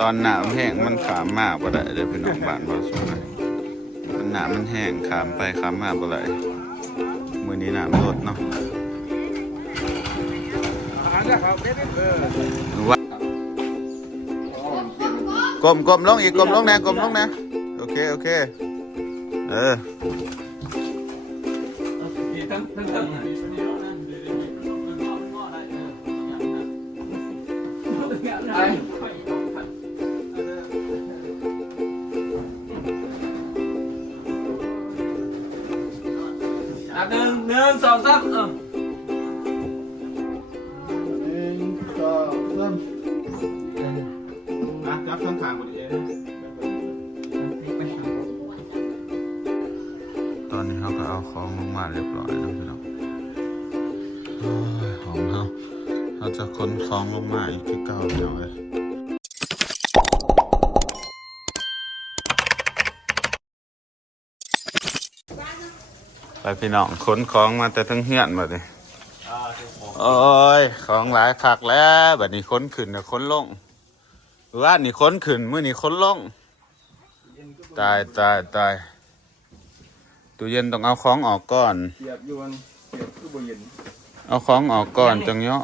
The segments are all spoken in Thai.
ตอนหนาวแห้งมันขามมากบ่ได้เด้อพี่น้องบ้านบ่สู้นะมันหนาวมันแห้งขามไปขามมาบ่ได้มื้อนี้น้ำลดเนาะก้มลงอีกก้มลงนะโอเคหนึ่งสองสามรับช่องทางบนเองตอนนี้เขาก็เอาของลงมาเรียบร้อยแล้วพี่น้องของเราจะขนของลงมาอีกที่เก่าพี่น้องเลยไปพี่น้องขนของมาแต่ทั้งเฮียนหมดเลยโอ้ยของหลายคักแล้วแบบนี้ขนขึ้นกับขนลงว่านี่ขนขึ้นมื้อนี่ขนลงตายตู้เย็นต้องเอาของออกก่อนเอาของออกก่อนจังเนาะ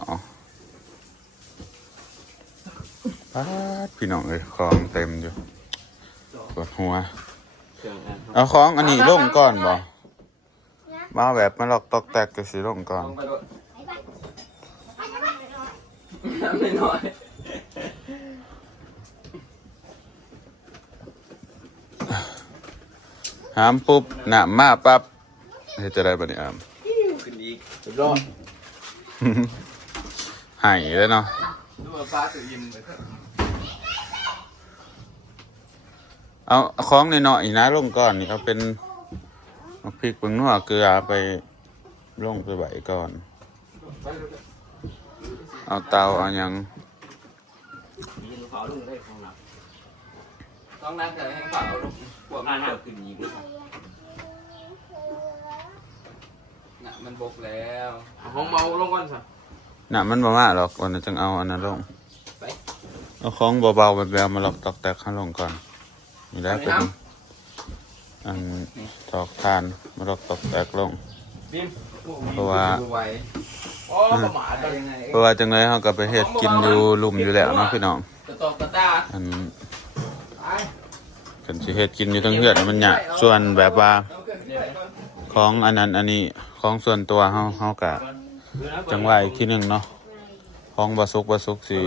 พี่น้องเลยของเต็มอยู่ปวดหัวเอาของอันนี้ลงก่อนบ่มาแบบมาหลอกตอกแตกก็สิลงก่อนไม่น้อยหามปุ๊บหนามมาปั๊บเฮ็ดจะได้บ่นี่อามขึ้นอีกสุดยอดหายแล้วเนาะดูว่าฟ้าตื่นยิ้มเลยเอาของในหน่อยนะลงก่อนนี่เอาเป็นพริกเบิ่งนัวเกลือไปลงไปไว้ก่อนเอาเตาเอาหยังต้องนั่งแต่ให้ฝ่าเอาลงพวกนั้นขึ้นอีกน่ะมันบกแล้วของเบาลงก่อนสิน่ะมันบ่มาหรอกวันนั้นจึงเอาอันนั้นลงเอาของเบาๆแบบๆมาหลอกตอกแตกข้างลงก่อนนี่แหละเป็นอันตอกทานมาหลอกตอกแตกลงเพราะว่าจังเลยเขาก็ไปเฮ็ดกินอยู่ลุ่มอยู่แล้วเนาะพี่น้องอันกันสิเฮ็ดกินอยู่ทั้งเฮือนมันยากส่วนแบบว่าของอันนั้นอันนี้ของส่วนตัวเฮาก็จังไว้อีกทีนึงเนาะของบ่สุกสิ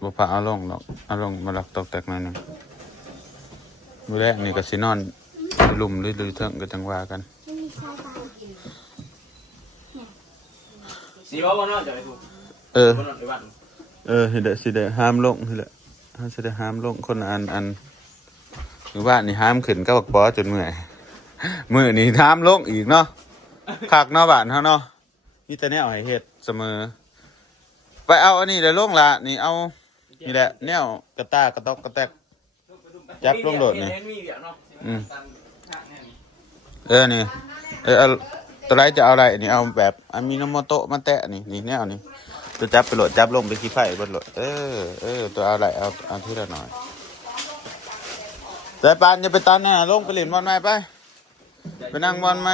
บ่พาเอาลงดอกเอาลงมาหลักตอกแตกหน่อยนึงมื้อแรกนี่ก็สินอนลุ่มหรือเทิงก็จังว่ากันสีว่าน่าจะไปถูกเฮ็ดได้สิได้ห้ามลงนี่แหละเฮาสิได้ห้ามลงคนอันหรือว่านี่ห้ามขึ้นก็บักปอจนเมื่อยมื้อนี้ห้ามลงอีกเนาะคักเนาะบ้านเฮาเนาะมีแต่แนวให้เฮ็ดเสมอไปเอาอันนี้ได้ลงละนี่เอานี่แหละแนวกระตากระตอกกระแตกจับลงโดดนี่นี่เอาตัวไรจะเอาอะไรนี่เอาแบบอามิโนโมโตะมาแตะนี่แนวนี่ตัวจับไปโหลดจับลงไปขี้ไผ่บนโหลดตัวเอาอะไรเอาที่ละหน่อยใจปานอย่าไปตันนะลงไปเล่นบอลไหมไปนั่งบอลไหม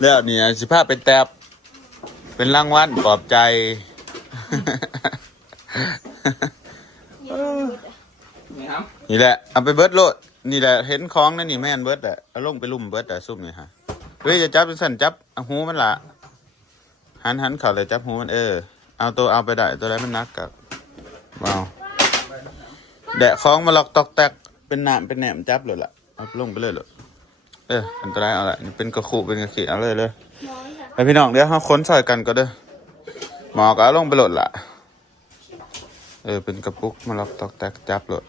แล้วนี่สิภาพเป็นแตบเป็นรางวัลปลอบใจนี่แหละเอาไปเบิร์ดโหลดนี่แหละเห็นคล้องนั่นนี่แม่นเบิร์ดแหละเอาลงไปลุ่มเบิร์ดแต่ซุ่มนี่ฮะเฮ้ยจะจับเป็นสั่นจับหูมันละหันเข่าเลยจับหูมันเอาไปได้ตัวไรมันนักกับว้าวแดะคล้องมาหลอกตอกแตกเป็นหนามเป็นแหนมจับเลยล่ะเอาลงไปเลยอันตรายเอาละนี่เป็นกระขู่เป็นกระขีเอาเลยไปพี่น้องเดี๋ยวเขาค้นซอยกันก็เด้อหมอก็เอาลงไปโหลดละเป็นกระปุกมาล็อกตอกแตกจับโหลด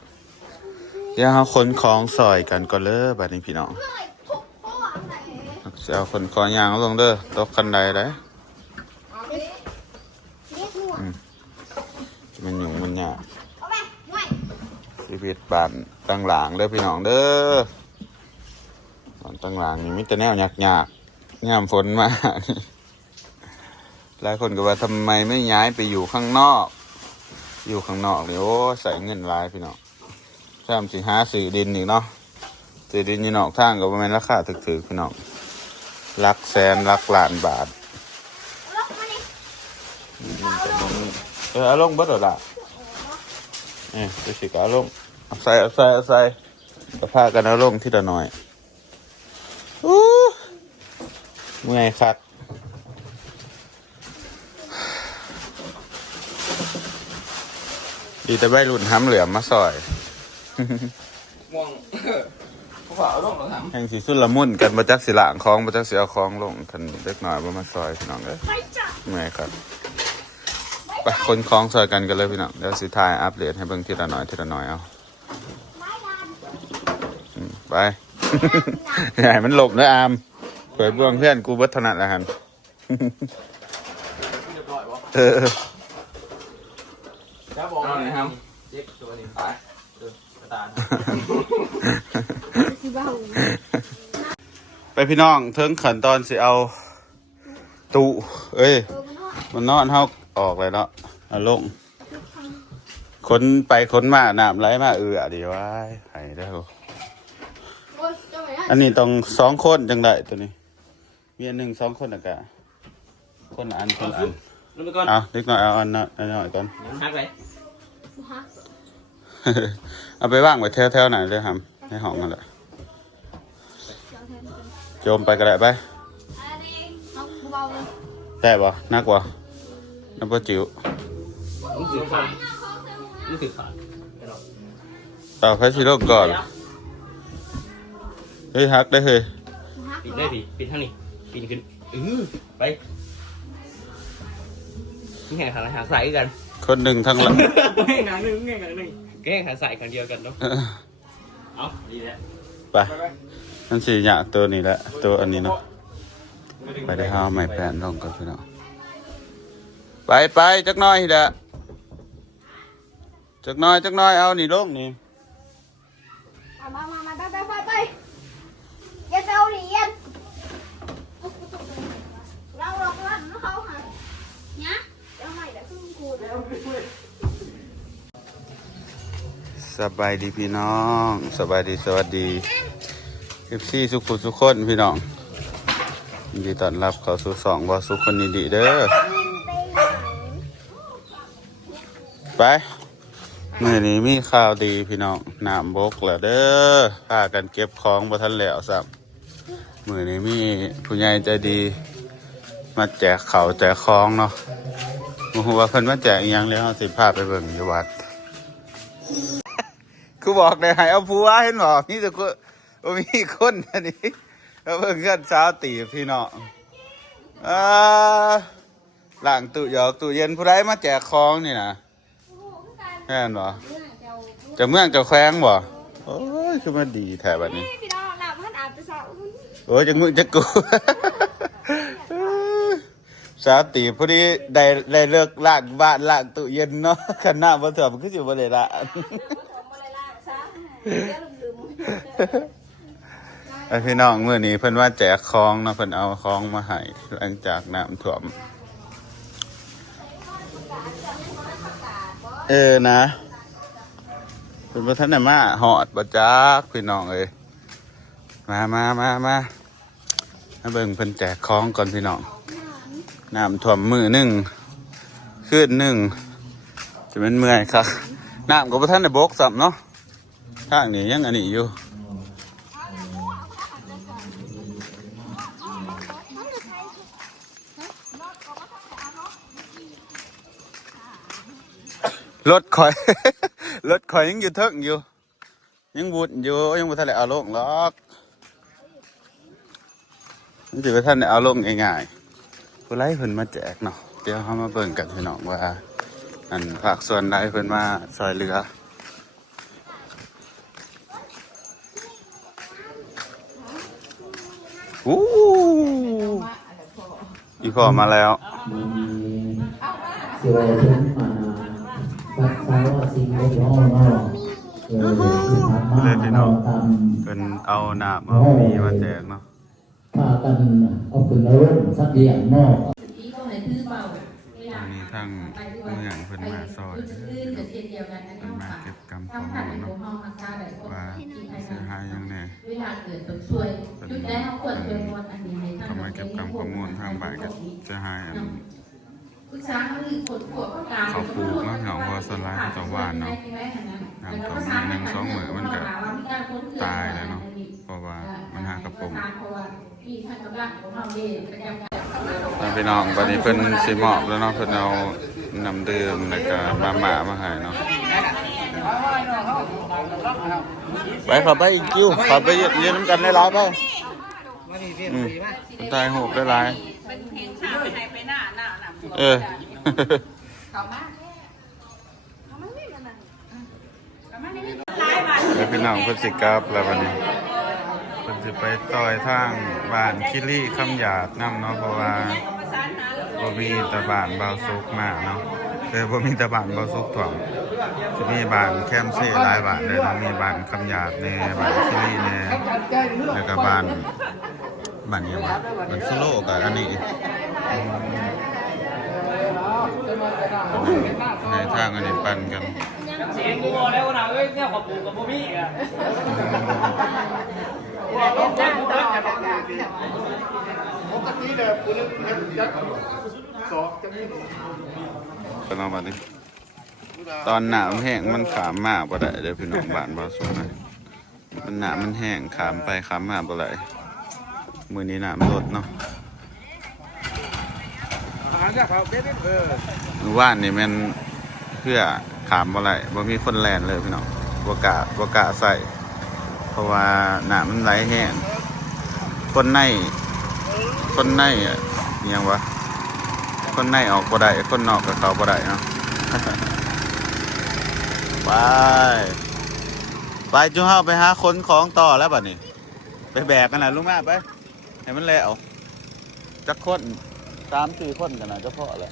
เดี๋ยวเขาค้นคล้องซอยกันก็เลยบัดนี้พี่น้องจะเอาคนคอยางลงเด้อตกคันใดได้มันหยุ่งมันยากชีวิตบ้านตั้งหลังเด้อพี่น้องเด้อบ้านตั้งหลังนี่มิแต่แนวยากงามฝนมาหลายคนก็ว่าทำไมไม่ย้ายไปอยู่ข้างนอก อยู่ข้างนอกนี่โอ้ใส่เงินหลายพี่น้องถ้ามันสิหาซื้อดินอีกเนาะซื้อดินอยู่นอกทางก็ประมาณราคาถึกๆพี่น้องหลักแสนหลักล้านบาทเอาลงเบิดหรอล่ะดูสิเอาลงเอาใส่ก็พากันเอาลงที่ละหน่อยเมื่อยคักดีแต่ใบรุ่นห้ำเหลือมมาซอย ม่วงเขาบอกเอาลงเหรอครับ แห่งสีสุดละมุนกันมาจักสิหลางคล้องมาจักสิเอาคล้องลงกันเล็กน้อยมาซอยพี่น้องเลยเมื่อยครับไปคนคล้องซอยกันเลยพี่น้องเดี๋ยวสิถ่ายอัปเดตให้เบิ่งทีละหน่อยเอาไป ใหญ่มันหลบนะอามเผยบ่วงเพื่อนกูเบิดถนัดแล้วฮัน เรียบร้อยวะ ครับผมเอาเลยครับเจ๊กตัวนี้ไปกระตาน ไปพี่น้องถึงขั้นตอนสิเอาตุเอ้ยมันนอนเฮาออกเลยเนาะเอาลงคนไปคนมาน้ำไหลมาดีวายไห้ได้ออันนี้ต้อง2 คนจังได้ตัวนี้มีอันหนึ่ง2 คนกะคนละอันลงไปก่อน เอาเล็กน้อยเอาอันน่ะหน่อยก่อน ฮักไป เอาไปว่างไว้แถวๆไหนเลยครับในห้องนั่นแหละโจมไปก็ได้ไปได้ปะนักวะนักปะจิ๋ว รู้สึกขาดเอาไปชิโร่ก่อนเฮ้ยฮักได้เฮ้ย ปิดได้ดิปิดทางนี้ปิดขึ้นไปนี่แข่งขันหาใส่กัน คนหนึ่งทั้งหลัง แข่งขันหนึ่งแข่งขันใส่กันเดียวกันเนาะเอาดีแล้วไปนั่นสิอยากตัวนี้แหละตัวอันนี้เนาะไปได้ห้าไม่แปลนลงก่อนพี่น้องไปจักน้อยเด้อจักน้อยเอานี่ลงนี่มาไปอย่าเอาหนียันเราหลอกลั่นเขาหาเนี่ยเดี๋ยวใหม่เดี๋ยวขึ้นคูสบายดีพี่น้องสบายดีสวัสดี14สุขคนพี่น้องยินดีต้อนรับเข้าสู่2บ่สุขคนดีเด้อไปมื้อนี้มีข่าวดีพี่น้องน้ำบกแล้วเด้อพากันเก็บของบ่ทันแล้วซ้ำมื้อนี้มีผู้ใหญ่ใจดีมาแจกข้าวแจกของเนาะบ่ฮู้ว่าเพิ่นมาแจกอีหยังแล้วเฮาสิพาไปเบิ่งอยู่วัดคือบอกได้ให้เอาผัวเห็นบ่มีแต่คนบ่มีคนอันนี้เอาเบิ่งกันสาวตีพี่น้องล้างตู้หยอกตู้เย็นผู้ใดมาแจกของนี่นะแม่นบ่จะเมืองจะแขวงบ่โอ้ยคือมันดีแท้บัดนี้พี่น้องหลับท่านอาบไปสาว โอ้ยจะมึงจะกูสาวตีพอดีได้เลิกล้างบ้านล้างตู้เย็นเนาะคันหน้าบ่ถ่วมคือสิบ่ได้ละพี่น้องมื้อนี้เพิ่นว่าแจกของเนาะเพิ่นเอาของมาให้หลังจากน้ำท่วมนะเพิ่นบ่ทันได้มาฮอดบ่จักพี่น้องเอ้ยมาเบิ่งเพิ่นแจกของก่อนพี่น้องน้ำท่วมมื้อหนึงคืนหนึงจะเป็นเมื่อยครับน้ำก็บ่ทันได้บกซ้ำเนาะทางนี้ยังอันนี้อยู่รถข่อย รถข่อยยังอยู่เทิงอยู่ยังบุดอยู่ยังบ่ทันได้เอาลงหรอกมันสิบ่ทันได้เอาลงง่ายๆผู้ใดเพิ่นมาแจกเนาะเดี๋ยวเฮามาเบิ่งกันพี่น้องว่าอันภาคส่วนใดเพิ่นมาช่วยเหลืออีพ่อมาแล้วเสียถึงมารักษาสิ่งที่ห้องนอกเลยพี่น้องเป็นเอาหนามามีมาแจกเนาะพากันเอาขึ้นแล้วสักเดียงนอกอันนี้ทั้งเมือง มืองเพิ่นมาซอยเพิ่นมาเก็บกรรมข้อมูลเนาะว่าเสียหายยังไง เวลาเกิดตกช่วยจุดได้เขาควรเป็นวันอันนี้ในทาง เขามาเก็บกรรมข้อมูลทางบ้านก็เสียหายอัน ผู้ช้างเขาคือคนปวดเขาการ เขาปลูกเนาะเหงาพอสลายเขาจะหวานเนาะน้ำเขามี1-2 มื้อมันก็ตายแล้วเนาะเพราะว่ามันหากระปงพี่น้องตอนนี้เพิ่นสิมอบแล้วเนาะเพิ่นเอาน้ำดื่มแล้วก็มาให้เนาะไปขับไปอีกคิวขับไปยืนน้ำกันได้หลายไปตายหูได้หลายเออแล้วพี่น้องเพิ่นสิกลับแล้ววันนี้เพิ่นสิไปต่อยทางบ้านคิรีคำหยาดนำเนาะเพราะว่าบ่มีตะบ้านเบาสุกมาเนาะบ่มีตะบ้านเบาสุกถ่วงสิมีบ้านแคมเซ่หลายบ้านเลยเนาะมีบ้านคำหยาดแน่บ้านคิรีแน่แล้วก็บ้านนี้บ้านสุโลกับอันนี้ในทางอันนี้ปั่นกันเสียงกูบอกแล้วนะเอ้ยเนี่ยขอปลูกกับพ่อพี่อ่ะปกติเลยคุณเล่นยักษ์สองจะมี เป็นเอามาดิตอนหนาวแห้งมันขามมากบ่ได้เดี๋ยวพี่น้องบ้านบ่สู้นะมันหนาวมันแห้งขามไปขามมาบ่ได้มื้อนี้น้ำลดเนาะว่านนี่มันเพื่อขามบ่ได้บ่มีคนแล่นเลยพี่น้องบ่กล้าใส่เพราะว่าน้ำมันไหลแห้งคนในยังวะคนในออกบ่ได้คนนอกก็เข้าบ่ได้เนาะ ไปจุ๊เฮาไปหาคนของต่อแล้วบัดนี้ไปแบกกันนะลุงแม่ไปให้มันแล้วจักคน3-4 คนกันนะเจ้าพ่อเลย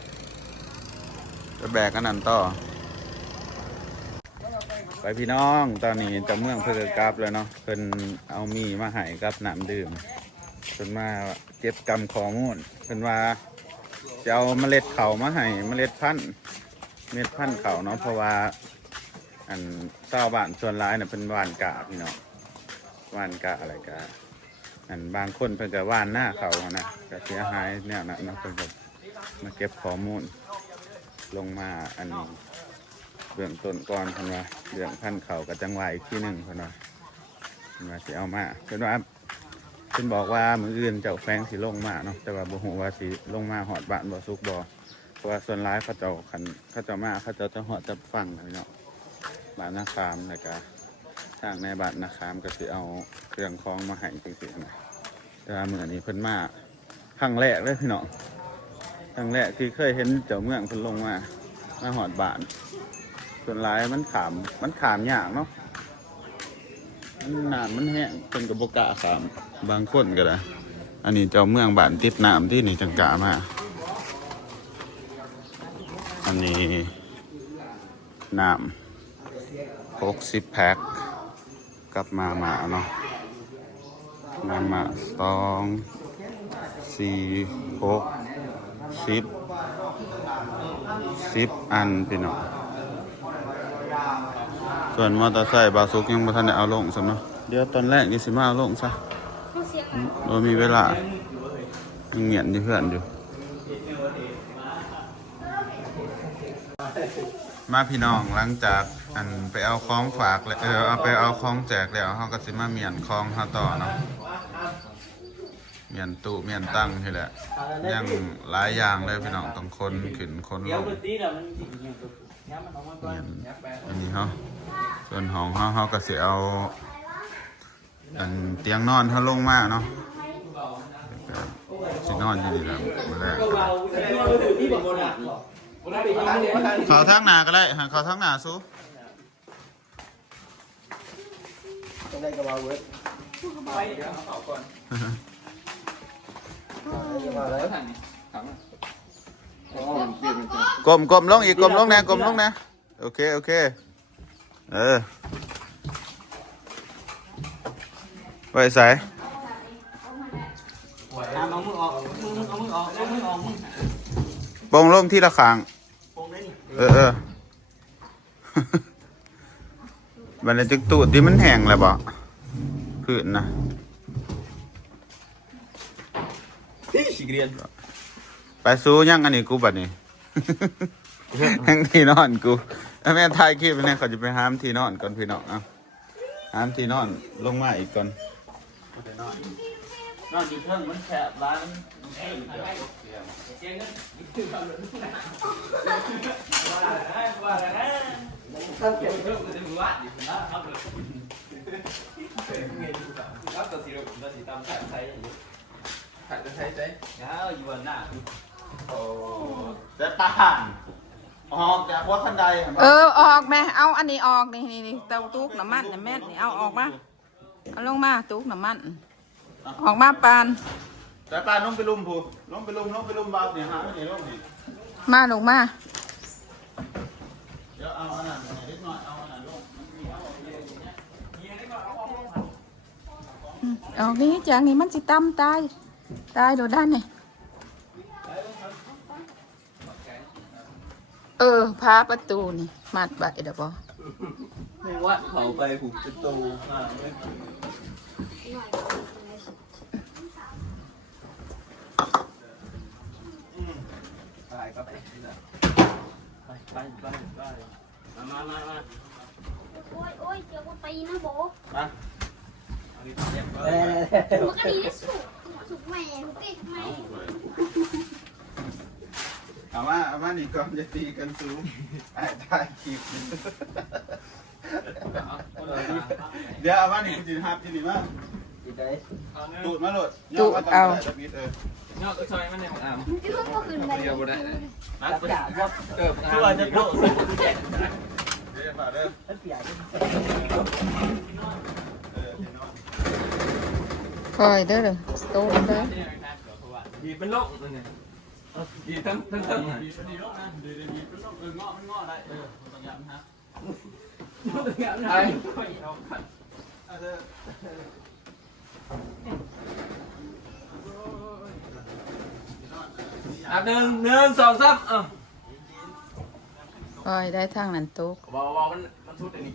ไปแบกกันนั่นต่อไปพี่น้องตอนนี้จะเมืองเพื่อกลับแล้วเนาะเพิ่นเอามีมาให้กับน้ำดื่มเพิ่นมาเก็บกรรมข้อมูลเพิ่นว่าจะเอาเมล็ดข้าวมาให้เมล็ดพันธุ์ข้าวเนาะเพราะว่าอันชาวบ้านส่วนร้ายเนี่ยเป็นว่านกะพี่น้องว่านกะอะไรกะอันบางคนเพิ่นก็ว่านหน้าเขานะก็เสียหายเนี่ยนะเนาะเพิ่นก็มาเก็บข้อมูลลงมาอันนี้เบื้องต้นก่อนเพิ่นว่าเรื่องพันธุ์เขากับจังหวะอีกที่หนึ่งเพิ่นว่าสิเอามาเพิ่นว่าเพิ่นบอกว่ามื้ออื่นเจ้าแฟงสิลงมาเนาะแต่ว่าบ่ฮู้ว่าสิลงมาฮอดบ้านบ่สุกบ่เพราะว่าส่วนร้ายเขาเจ้ามาเขาเจ้าจะฮอดจะฟังพี่น้องบ้านนาคามแล้วก็ทางในบ้านนาคามก็สิเอาเครื่องคล้องมาให้จังซี่นะแต่ว่ามื้อนี้เพิ่นมาครั้งแรกเลยพี่น้องครั้งแรกที่เคยเห็นเจ้าเมืองเพิ่นลงมาฮอดบ้านส่วนร้ายมันขามยากเนาะน้ำมันแห้งเป็นกระบอกกะขามบางคนก็ได้อันนี้เจ้าเมืองบ้านติดน้ำที่นี่จังกะมาอันนี้น้ำ60 แพ็คกับมาเนาะมา2 4 6 10อันพี่น้องส่วนมอเตอร์ไซค์บาสุกยังไม่ทันได้เอาลงซะเนาะเดี๋ยวตอนแรกนี่สิมาเอาลงซะเรามีเวลายังเหงียนอยู่เพื่อนอยู่มาพี่น้องหลังจากอันไปเอาของฝากแล้วเอาไปเอาของแจกแล้วเขาก็สิมาเมียนของเขาต่อเนาะเมียนตู้เมียนตั้งนี่แหละยังหลายอย่างเลยพี่น้องต้องคนขึ้นคนลงเมียนอันนี้เขาส่วนของเขาก็สิเอาอันเตียงนอนเขาลงมาเนาะสินอนอยู่นี่แหละเมื่อแรกเขาทั้งหนาก็ได้เขาทั้งหนาสู้ได้กระเป๋าเวิร์ดไปเดี๋ยวเอาก่อนกลมลงอีกกลมลงนะโอเคไปใส่เอามือออกปงลงที่ละครั้ง เออ บันไดจึกตูดที่มันแห้งแล้วบ่พื้นนะ ขี้เกียจ ไปสู้ยังอันนี้กูบัดนี้ ยังที่นอนกูแล้วแม่ถ่ายคลิปไปเนี่ยเขาจะไปหามที่นอนก่อนพี่น้องอ่ะหามที่นอนลงมาอีกก่อนนอนอยู่เพิ่งมันแฉบร้านแต่ตาออกจากวัดขันได ออกแม่เอาอันนี้ออกนี่เตาตุ๊กน้ำมันน่ะแม่นี่เอาออกมาเอาลงมาตุ๊กน้ำมันออกมาปาน แต่ปานลงไปลุมผู้ลงไปลุมบาปเนี่ยหาไม่ได้ลงนี่ มาลงมา เดี๋ยวเอาอันนั้นเล็กน้อยเอาอันนั้นลง ออกนี้จากนี้มันสิตำตายโดดด้านนี่พาประตูนี่มัดใบเดี๋ยวบ่ ไม่วัดเขาไปผูกประตูไปก็ไปมา โอ้ยเดี๋ยวกูตีนะโบ มา มันก็ดีสุกแม่ติดแม่ เอามานี่ก่อนจะตีกันสูงถ่ายคลิปเดี๋ยวเอามานี่จินฮับที่นี่มาตูดมาโหลดย่อมาตามแต่จะมิดยอดก็ซอยมันในของอาม ที่มันก็ขึ้นไป เดียวบ่ได้นักประจักษ์ว่าเกิดคือว่าจะโดด เดี๋ยวมาเด้อ คอยเด้อเลยโต๊ะเด้อ ดีเป็นโรคนั่นเนี่ยดีทั้งดีโลกนะดีเป็นโลกเงาะมันเงาะได้ต้องย้ำฮะ ไอ้ หนึ่งสองสามคอยได้ทางนั้นตุ๊ก บอกมันสุดอันนี้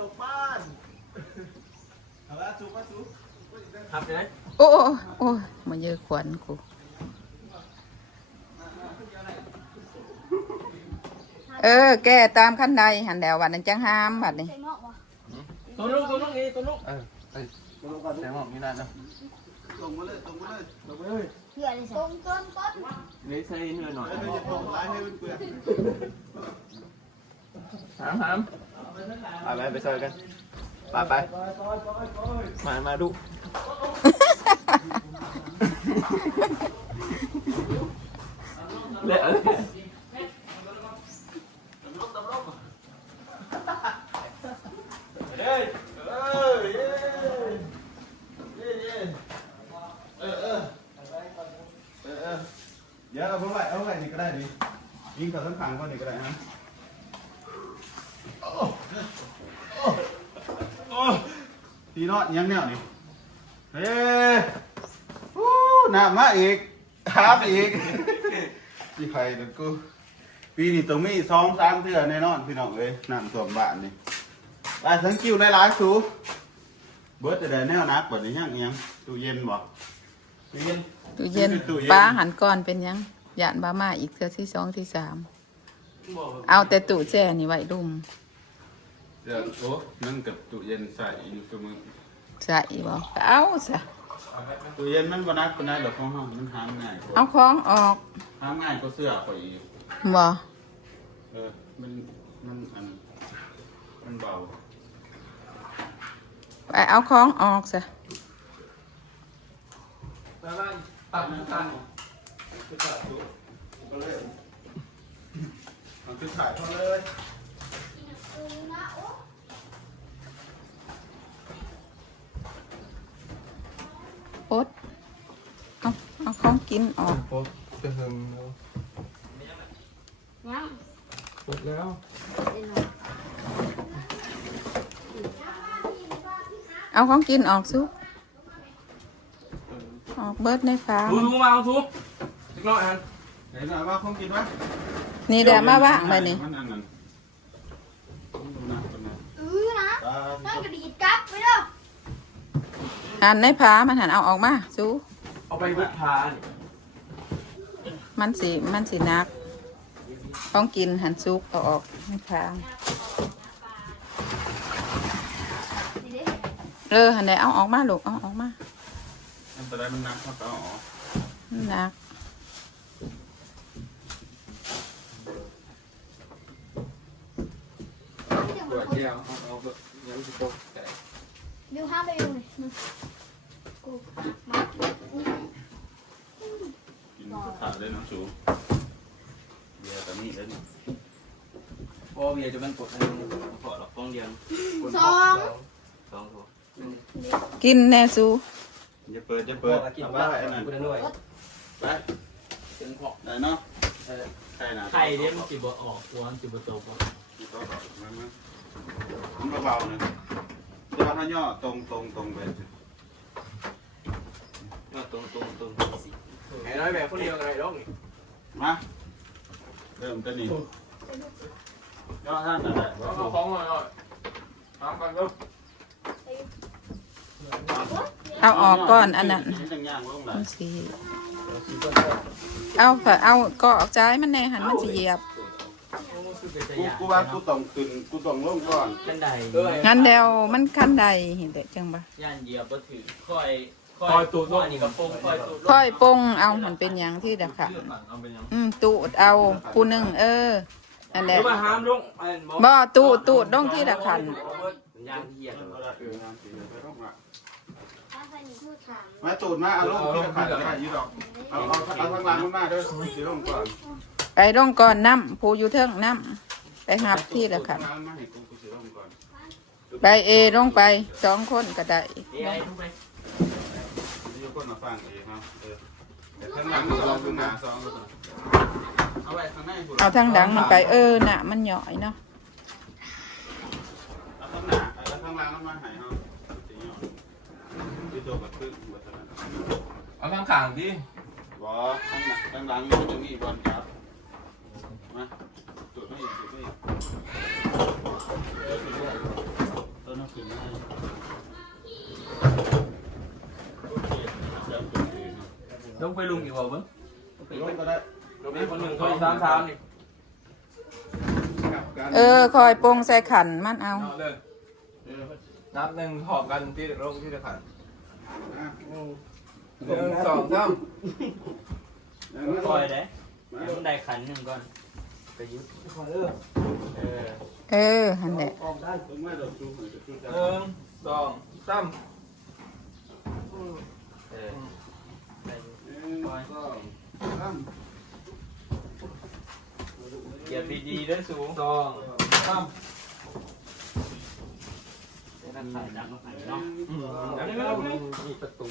ตกบ้านเอาละจุ๊บมาจุ๊บ ครับเลย โอ้มาเยอะขวัญกูแก้ตามขั้นใดหันแดววันนั้นจังห้ามบัดนี้ ใส่หม้อวะ ตัวลูกนี่ตัวลูกตัวลูกก่อนแต่หมอกมีนานนะ ตรงมาเลย เพื่ออะไรสิต้น เลยใส่เนื้อหน่อย แล้วจะตรงร้ายให้เปื่อน หามไปซอยกันไปมาดูเละเดี๋ยวเอาไว้นี่ก็ได้ดิยิงเขาทั้งขังก่อนนี่ก็ได้ฮะตีนอดยังแนวนี่เฮ้น้ำมาอีกหามอีกที่ใครเด็กกูปีนี้ต้องมี2-3 เทื่อแน่นอนพี่น้องเอ้ยน้ำท่วมบ้านนี่ได้สังกิ้วได้หลายสูเบิร์ดแต่แนวนักบ่ได้ยังตู้เย็นบ่ตู้เย็น ตู้เย็นปลาหันก่อนเป็นยังยานบามาอีกเทือที่2ที่3เอาแต่ตู้แช่นี่ไว้ดุม เดี๋ยวโอ้นั่งกับตู้เย็นใส่อยู่เสมอ ใส่บ่เอาซะ ตู้เย็นมันบ่นักปานใดดอกของเฮามันหามง่ายกว่า เอาของออก หามง่ายกว่าเสื้อข่อยอีก บ่ มันเบา ไปเอาของออกซะ ปักตั้ง คือถ่ายตู้ก็เลยมันคือถ่ายเท่าเลย ปดเอาของกินออก โป๊ะจะหึง ยัง หมดแล้ว เอาของกินออกซุปออกเบิดในฟ้า ทุบมาทุบอีกรอบอัน เห็นไหมว่าคงกินวะ นี่เดี๋ยวมาว่างไปนี่ มันอันนั้น นะนั่นก็ดีดกลับไปเด้อ หันในผามันหันเอาออกมาสู้ เอาไปวัดพา มันสินักต้องกินหันซุกเอาออกในผา ดีดิ หันไหนเอาออกมาลูกเอาออกมา อันตรายมันนักครับเอาออก นัก ตรวจเดียวเอายังสิโตแต่ บิวห้ามไปอยู่นี่กูมา กินขาดเลยน้องสูเบียร์ตอนนี้เลย พอเบียร์จะมันกดอันนึงพอหรอกต้องเรียง สอง สองตัว กินแน่สู้ อย่าเปิดเอาไปอันนั้น กูจะด้วย ไป ถึงพอ ได้เนาะไข่นะ ไข่เด้มันสิบ่ออกตัวมันสิบ่โตบ่ มันเบาๆนะเดี๋ยวถ้าย่อตรงไป มาตรงสิไอ้น้อยแบบคนเดียวกันไอ้ดอกนี่ มาเริ่มกันนี่ย่อท่านอะไร เอาของหน่อยตามกันเด้อ เอาออกก่อนอันนั้น จังย่างลงหลั มั ง นสิเอาก็ออกใจมันแน่หันมันสิเหยียบ กูว่ากูต้องขึ้นกูต้องลงก่อน กันใด งั้นเดียวมันขั้นใดเห็นเด็จังปะ ย่านเหยียบบ่ถือคอยตูดอันนี้ก็ปงคอยตูด ค่อยปงเอามันเป็นอย่างที่เด็กค่ะ เอาเป็นยัง ตูดเอาผู้หนึ่งนั่นแหละ มาห้ามลง บ่ตูดลงที่เด็กขัน ย่านเหยียบ มาตูดมาเอาลงที่ขาดได้ยี่ดอกเอาทางล่างมันมาเด้อสิลงก่อน ไปลงก่อนน้ำผู้อยู่เทิงน้ำไปหับที่เด็กขัน มาให้กูสิลงก่อน ไปลงไป2 คนก็ได้ ไอ้ทุกไป อยู่คนมาฟังเองครับแต่ข้างหลังสองข้างหน้าสองเอาไว้ข้างใน เอาทางดังมันไปน่ะมันหย่อยเนาะ เอาข้างหน้าเอาข้างล่างมาให้เฮาสิย่อที่ตัวกับขึ้นบ่ทัน เอาข้างข้างดิ บ่ข้างหลังมันจะมีบอลจับมาตูดไม่อีกตูดไม่อีกต้นน้ำขึ้นมา ลงไปลุงอีกบ่เบิ่ง ลงก็ได้ ลงไปคนหนึ่งคน3นี่ คอยปงใส่ขันมันเอา เอาเลยนับ1พร้อมกันที่ลงที่จะขัน1 2 3คอยเด้มันได้ขันหนึ่งก่อนไปยุดหันแหละ 1 2 3เหยียบดีๆด้วยสูง2 3นั่นขายดังก็ขายเนาะมีประตู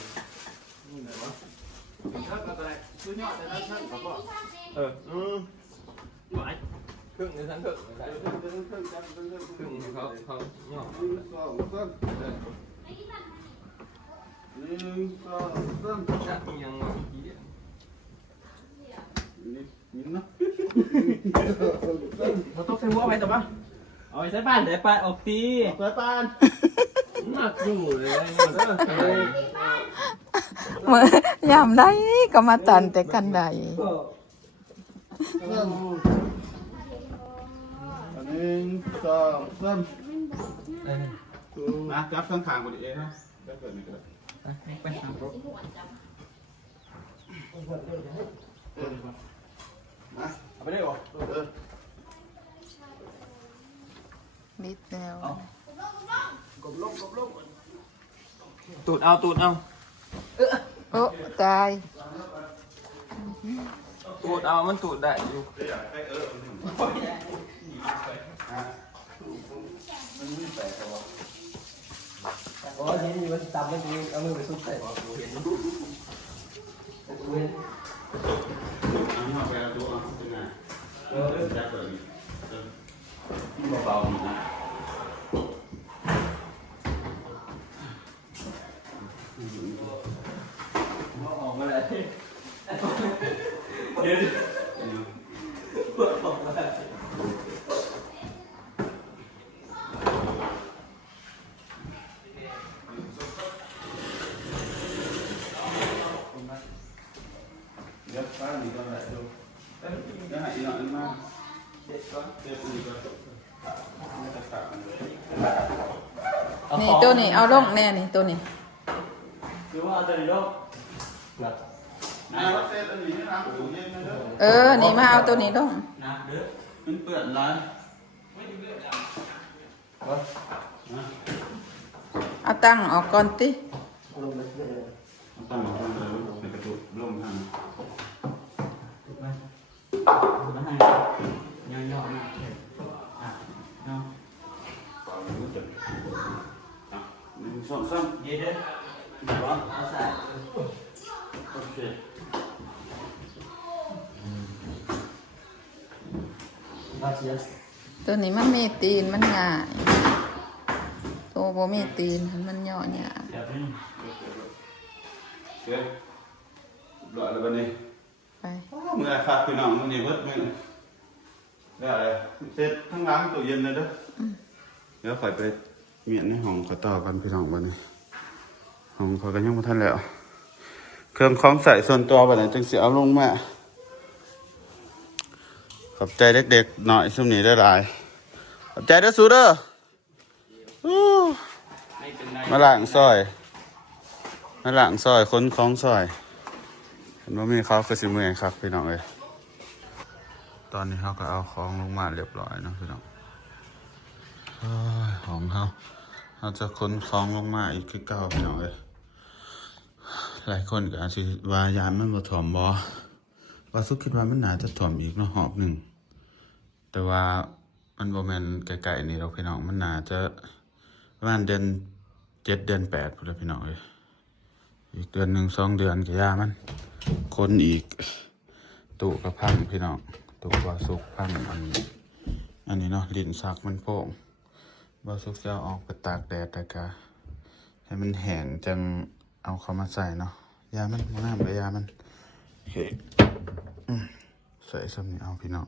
ไหวครึ่งหรือทั้งครึ่งครึ่งเขาย่อยังเราต้องใช้หัวไปแต่ว่าเอาไปใช้บ้านเดี๋ยวไปออกตี เปิดปาน หนักอยู่เลย เมื่อยามได้ก็มาตันแต่กันใด นะจับข้างขางกูดิเองนะได้เปิดนี่ก็ได้ ไปทางรถ นะเอาไปได้หรอ นิดแล้ว ตูดเอา โอ้ตาย ตูดเอามันตูดได้อยู่ โอ้ยนี่มันตำไม่ดีเอามือไปซุกใส่ เอาไปเอาดูเอาเป็นไงจับเปิดนี่เบาๆนะ ออกมาเลยเดี๋ยว นี่ตัวนี้เอาลงแน่นี่ตัวนี้ คือว่าเอาตัวนี้ลงแบบ นายว่าเซตอันนี้นะตู้เย็นนะเด้อ เออนี่มาเอาตัวนี้ลง นะเด้อ มันเปื้อนร้าน เอาตั้งออกก่อนติ ตั้งมาตั้งเลยในกระตุกล่มทาง มาให้ย่อๆนะอ่ะเนาะ หนึ่งสองสาม เดี๋ยวเด้อเอาใส่ โอเค บาเชีย ตัวนี้มันมีตีนมันง่ายตัวบ่มีตีนมันย่อหยาบ เดี๋ยวนี้ โอเครอแล้วบัดนี้ ไป เมื่อครับพี่น้องมื้อนี้เบิดมื้อได้เสร็จทั้งล้างตู้เย็นเลยเด้อเดี๋ยวค่อยไปเมียนในห้องเขาต่อกันพี่น้องบัดนี้ห้องเขาก็ยังบ่ทันแล้วเครื่องของใส่ส่วนตัวบัดนี้จึงสิเอาลงมาขอบใจเด็กๆหน่อยซุมนี้ได้หลายขอบใจเด้อสูเด้ออู้ ไม่เป็นไร มาล้างซอยมาล้างซอยค้นของซอยเห็นว่ามีเขาคือสิเมื่อยครับพี่น้องเอ้ยตอนนี้เขาก็เอาของลงมาเรียบร้อยเนาะพี่น้องเฮ้ยของเขาจะค้นของลงมาอีกคือเก่าพี่น้องเอ้ยหลายคนก็อาจจะว่ายานมันบ่ถ่อมบ่ว่าสุดคิดว่ามันน่าจะถ่อมอีกเนาะหอบหนึ่งแต่ว่ามันบ่แม่นไกลๆนี่หรอกพี่น้องมันน่าจะประมาณเดือน7 เดือน 8พุ่นแหละพี่น้องเอ้ยอีกเดือน 1 2 เดือนก็ย่ามันคนอีกตู้ก็พังพี่น้องตู้บ่สุกพังอันนี้เนาะลิ้นสักมันโป่งบ่สุกจะเอาออกไปตากแดดแต่ก็ให้มันแห้งจังเอาเข้ามาใส่เนาะยามันบ่งามเลยยามันโอเคใส่ซ้ำนี่เอาพี่น้อง